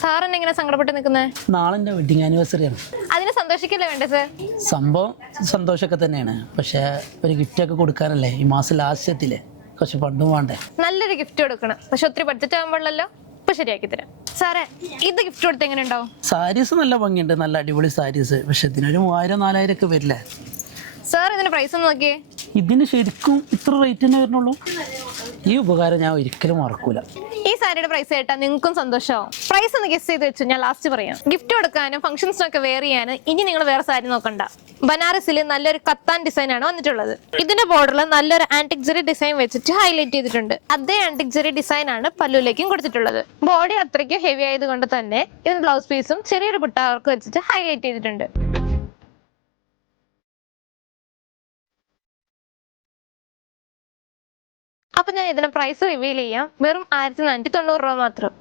Sir എന്നെ ഇങ്ങനെ സങ്കടപ്പെട്ട് നിൽക്കുന്നത്? നാളെ എൻ്റെ വെഡിങ് ആനിവേഴ്സറി ആണ്. അതിന് സന്തോഷിക്കല്ലേ വേണ്ടേ സാർ? സംഭവം സന്തോഷമൊക്കെ തന്നെയാണ്, പക്ഷേ ഒരു ഗിഫ്റ്റൊക്കെ കൊടുക്കാനല്ലേ ഈ മാസം ലാസ്റ്റ് എത്തില്ലേ, കുറച്ച് ഫണ്ടും വേണ്ടേ. നല്ലൊരു ഗിഫ്റ്റ് കൊടുക്കണം, പക്ഷെ ഒത്തിരി ബഡ്ജറ്റ് ആകുമ്പോഴല്ലോ. ഇപ്പൊ ശരിയാക്കി തരാം സാറേ. ഇത് ഗിഫ്റ്റ് കൊടുത്ത് എങ്ങനെ ഉണ്ടാവും? സാരീസ് നല്ല ഭംഗിയുണ്ട്, നല്ല അടിപൊളി സാരീസ്, പക്ഷെ ഇതിനൊരു 3000-4000 ഒക്കെ വരില്ലേ? സാർ ഇതിന്റെ പ്രൈസ് ഒന്ന് നോക്കിയേ. ഇതിന് ശരിക്കും ഇത്ര റേറ്റ് തന്നെ വരുന്നുള്ളൂ? ഈ ഉപകാരം ഞാൻ ഒരിക്കലും മറക്കൂല. ഈ സാരിയുടെ പ്രൈസ് കേട്ടാ നിങ്ങൾക്കും സന്തോഷമാവും. പ്രൈസ് ഒന്ന് ഗസ് ചെയ്ത് വെച്ചു, ഞാൻ ലാസ്റ്റ് പറയാം. ഗിഫ്റ്റ് കൊടുക്കാനും ഫംഗ്ഷൻസിനൊക്കെ വെയർ ചെയ്യാനും ഇനി നിങ്ങൾ വേറെ സാരി നോക്കണ്ട. ബനാറസിൽ നല്ലൊരു കത്താൻ ഡിസൈൻ ആണ് വന്നിട്ടുള്ളത്. ഇതിന്റെ ബോർഡറിൽ നല്ലൊരു ആന്റിക് ജെറി ഡിസൈൻ വെച്ചിട്ട് ഹൈലൈറ്റ് ചെയ്തിട്ടുണ്ട്. അതേ ആന്റിക് ജെറി ഡിസൈൻ ആണ് പല്ലുവിലേക്കും കൊടുത്തിട്ടുള്ളത്. ബോഡി അത്രയ്ക്ക് ഹെവി ആയതുകൊണ്ട് തന്നെ ഇതിന് ബ്ലൗസ് പീസും ചെറിയൊരു ബുട്ടാവർക്ക് വെച്ചിട്ട് ഹൈലൈറ്റ് ചെയ്തിട്ടുണ്ട്. അപ്പൊ ഞാൻ ഇതിന്റെ പ്രൈസ് റിവീൽ ചെയ്യാം. വെറും 1490 രൂപ മാത്രം.